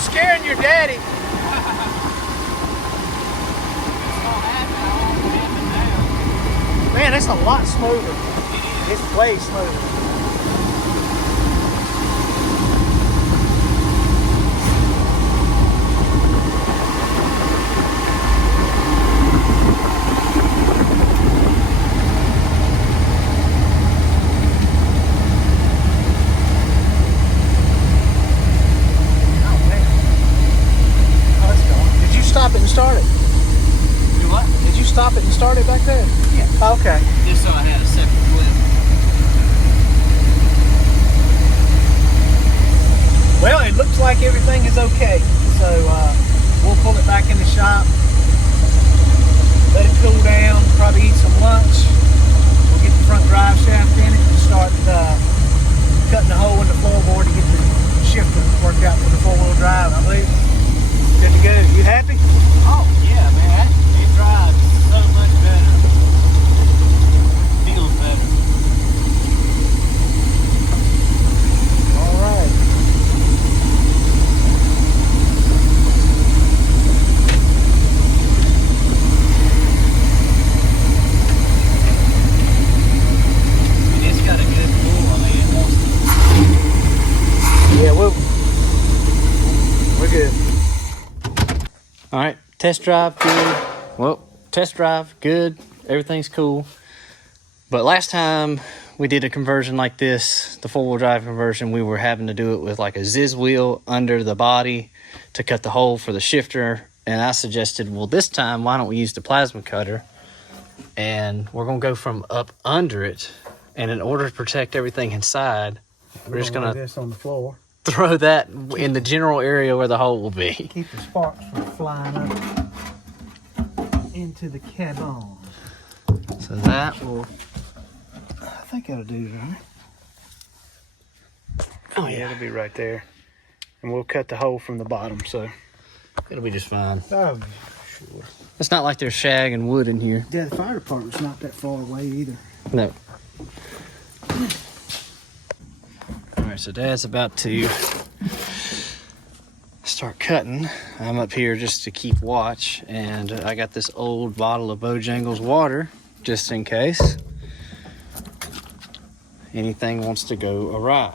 scaring your daddy. Man, it's a lot smoother. It's way smoother. Stop it and start it. Do what? Did you stop it and start it back there? Yeah. Okay. Just so I had a second flip. Well, it looks like everything is okay. So we'll pull it back in the shop, let it cool down, probably eat some lunch. We'll get the front drive shaft in it and start cutting a hole in the floorboard to get the shifter worked out for the four-wheel drive, I believe. Good to go. You happy? Oh, yeah, man. It drives so much better. All right, test drive, good. Well, test drive, good. Everything's cool. But last time we did a conversion like this, the four-wheel drive conversion, we were having to do it with like a Ziz wheel under the body to cut the hole for the shifter. And I suggested, well, this time, why don't we use the plasma cutter? And we're gonna go from up under it. And in order to protect everything inside, we're just gonna lay this on the floor. throw that in the general area where the hole will be. Keep the sparks from flying up into the cabin. So that will, I think that'll do, right? oh Yeah, yeah, it'll be right there. And we'll cut the hole from the bottom, so. it'll be just fine. Oh, sure. It's not like there's shag and wood in here. Yeah, the fire department's not that far away either. No. All right, so Dad's about to start cutting. I'm up here just to keep watch, and I got this old bottle of Bojangles water just in case anything wants to go awry.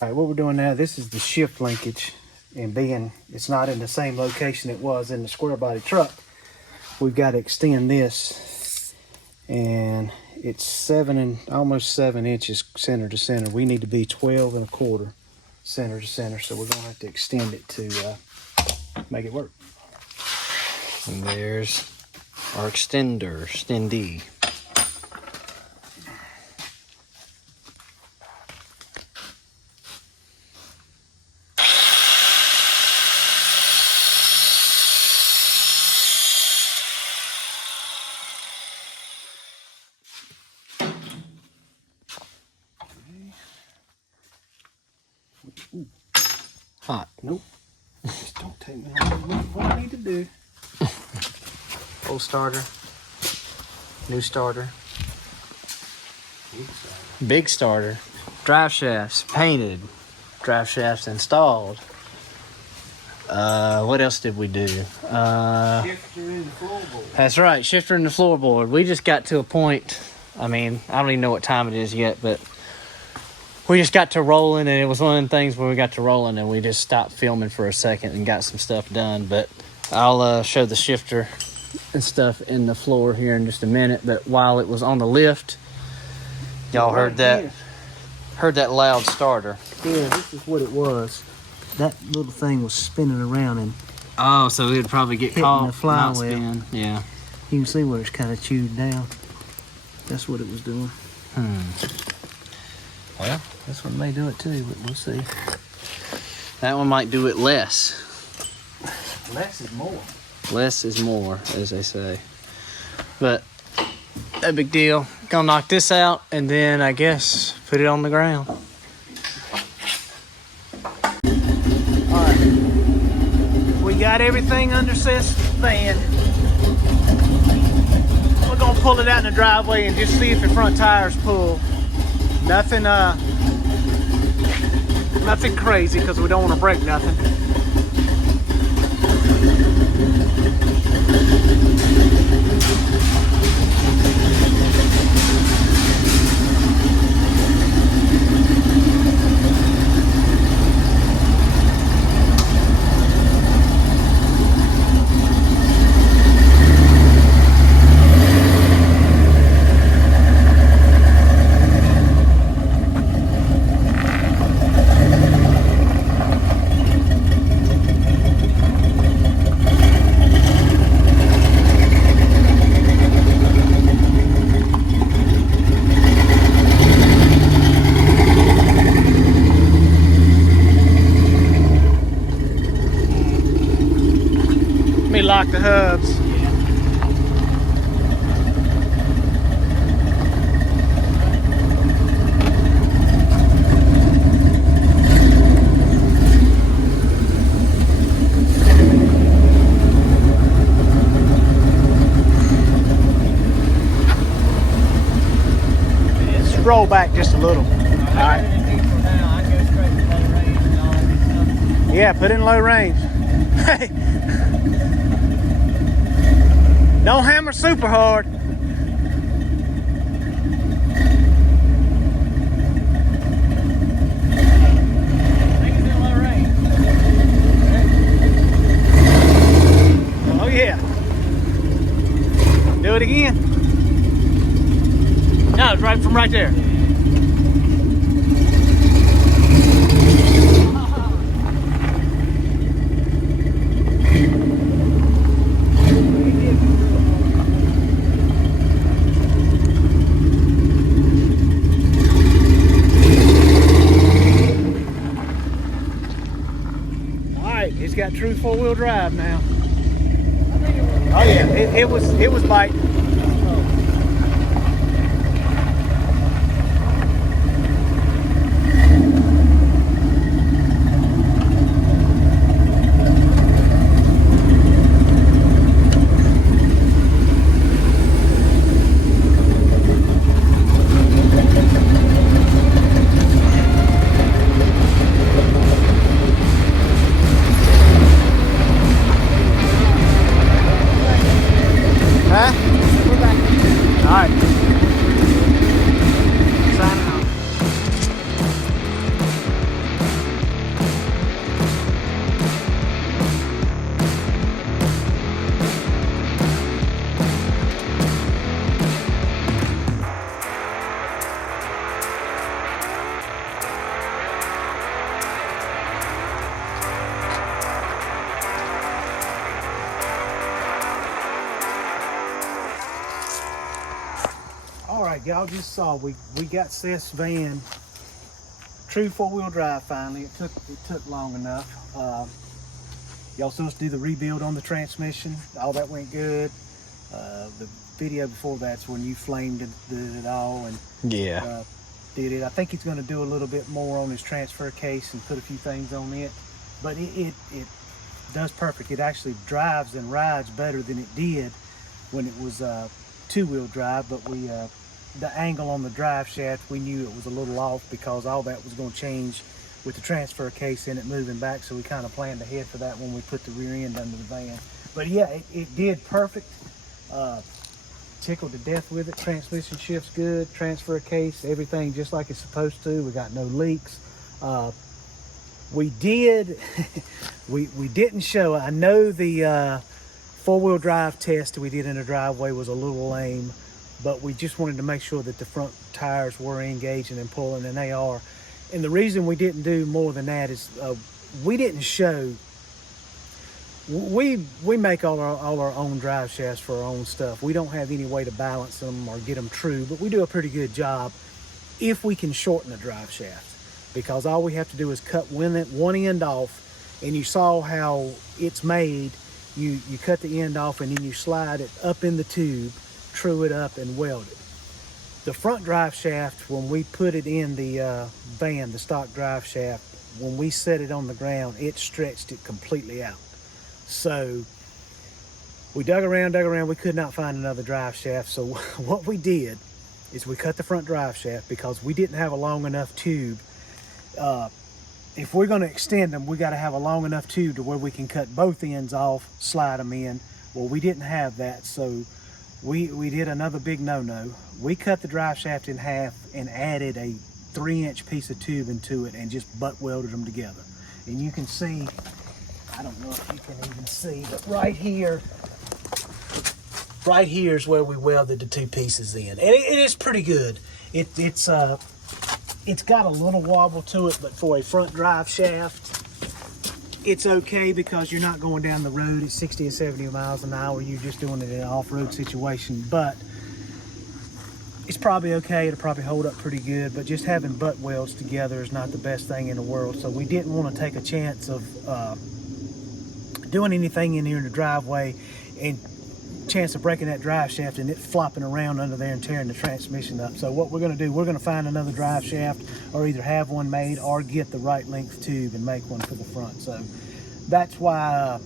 All right, what we're doing now, this is the shift linkage, and being it's not in the same location it was in the square body truck, we've got to extend this, and it's almost 7 inches center to center. We need to be 12 1/4 center to center, so we're gonna have to extend it to make it work. And there's our extendee. Hot. Nope. Just don't take me on what I need to do. Old starter. New starter. Big starter. Drive shafts painted. Drive shafts installed. What else did we do? Shifter in the floorboard. That's right, shifter in the floorboard. We just got to a point, I mean, I don't even know what time it is yet, but we just got to rolling, and it was one of the things where we got to rolling and we just stopped filming for a second and got some stuff done. But I'll show the shifter and stuff in the floor here in just a minute. But while it was on the lift, y'all heard that loud starter. Yeah, this is what it was. That little thing was spinning around, and Oh, so it would probably get hitting caught. the flywheel. not spin. Yeah. You can see where it's kind of chewed down. That's what it was doing. Well, This one may do it too, but we'll see. that one might do it less. Less is more. Less is more, as they say. But no big deal. Gonna knock this out and then I guess put it on the ground. Alright. We got everything under Seth's fan. We're gonna pull it out in the driveway and just see if the front tires pull. Nothing nothing crazy, because we don't want to break nothing. Let me lock the hubs. Roll back just a little. All right. Yeah, put in low range. Hey, don't hammer super hard. Oh yeah. Do it again. No, it's right from right there. All right, it's got true four-wheel drive now. Oh yeah, it was biting. Y'all just saw we got Seth's van true four-wheel drive finally. It took long enough. Y'all saw us do the rebuild on the transmission. All that went good. The video before that's when you flamed it all and Yeah. Did it. I think he's going to do a little bit more on his transfer case and put a few things on it, but it does perfect. It actually drives and rides better than it did when it was two-wheel drive, but the angle on the drive shaft, we knew it was a little off because all that was going to change with the transfer case in it moving back, so we kind of planned ahead for that when we put the rear end under the van. But yeah, it did perfect. Tickled to death with it. Transmission shifts good, transfer case, everything just like it's supposed to. We got no leaks. We did we didn't show, I know the four-wheel drive test we did in the driveway was a little lame, but we just wanted to make sure that the front tires were engaging and pulling, and they are. And the reason we didn't do more than that is we didn't show. We make all our own drive shafts for our own stuff. We don't have any way to balance them or get them true, but we do a pretty good job if we can shorten the drive shaft, because all we have to do is cut one end off, and you saw how it's made. You cut the end off and then you slide it up in the tube, true it up, and weld it. The front drive shaft, when we put it in the van, the stock drive shaft, when we set it on the ground, it stretched it completely out. So we dug around, we could not find another drive shaft. So what we did is we cut the front drive shaft because we didn't have a long enough tube. If we're going to extend them, we got to have a long enough tube to where we can cut both ends off, slide them in. Well, we didn't have that, so we did another big no-no. We cut the drive shaft in half and added a 3-inch piece of tube into it and just butt welded them together. And you can see, I don't know if you can even see, but right here is where we welded the two pieces in. And it is pretty good. It's got a little wobble to it, but for a front drive shaft, it's okay because you're not going down the road at 60 or 70 miles an hour. You're just doing it in an off-road situation. But it's probably okay. It'll probably hold up pretty good, but just having butt welds together is not the best thing in the world. So we didn't want to take a chance of doing anything in here in the driveway and chance of breaking that drive shaft and it flopping around under there and tearing the transmission up. So what we're going to do, we're going to find another drive shaft or either have one made or get the right length tube and make one for the front. So that's why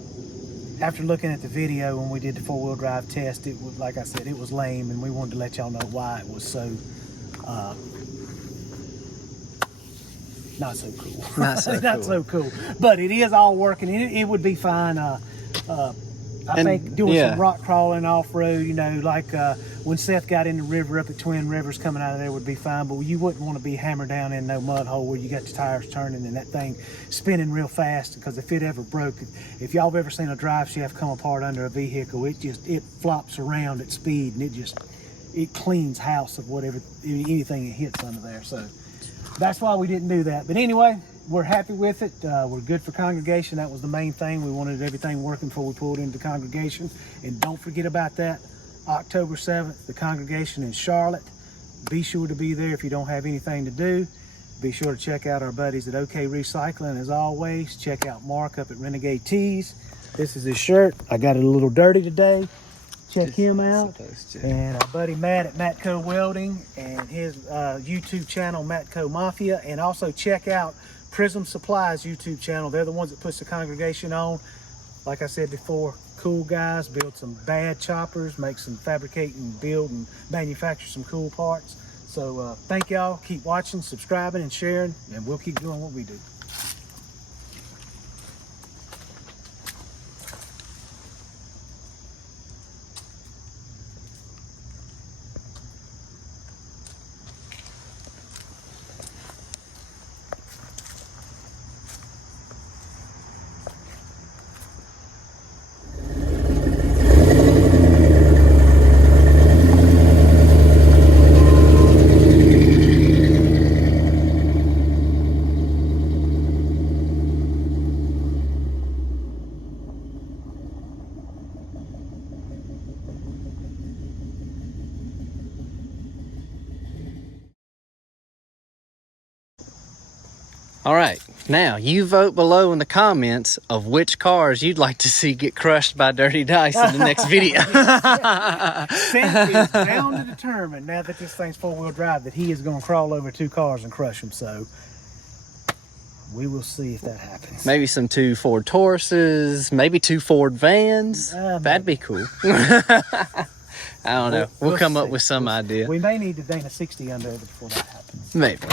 after looking at the video when we did the 4-wheel drive test, it was, like I said, it was lame, and we wanted to let y'all know why it was so not so cool. Not so Not cool. so cool. But it is all working. It would be fine. I think doing some rock crawling off-road, you know, like when Seth got in the river up at Twin Rivers, coming out of there would be fine, but you wouldn't want to be hammered down in no mud hole where you got your tires turning and that thing spinning real fast, because if it ever broke, if y'all have ever seen a drive shaft come apart under a vehicle, it flops around at speed, and it cleans house of whatever, anything it hits under there. So that's why we didn't do that. But anyway, we're happy with it. We're good for congregation. That was the main thing. We wanted everything working before we pulled into congregation. And don't forget about that. October 7th, the congregation in Charlotte. Be sure to be there if you don't have anything to do. Be sure to check out our buddies at OK Recycling. As always, check out Mark up at Renegade Tees. This is his shirt. I got it a little dirty today. Check him out. And our buddy Matt at Mattco Welding and his YouTube channel, Mattco Mafia. And also check out Prism Supply's YouTube channel. They're the ones that puts the congregation on. Like I said before, cool guys, build some bad choppers, make some fabricate and build and manufacture some cool parts. So thank y'all. Keep watching, subscribing, and sharing, and we'll keep doing what we do. All right, now you vote below in the comments of which cars you'd like to see get crushed by Dirty Dice in the next video. Seth is bound to determine, now that this thing's 4-wheel drive, that he is going to crawl over 2 cars and crush them. So we will see if that happens. Maybe some 2 Ford Tauruses, maybe 2 Ford vans. That'd be cool. I don't know. We'll come up with some idea. We may need to Dana 60 under it before that happens. Maybe.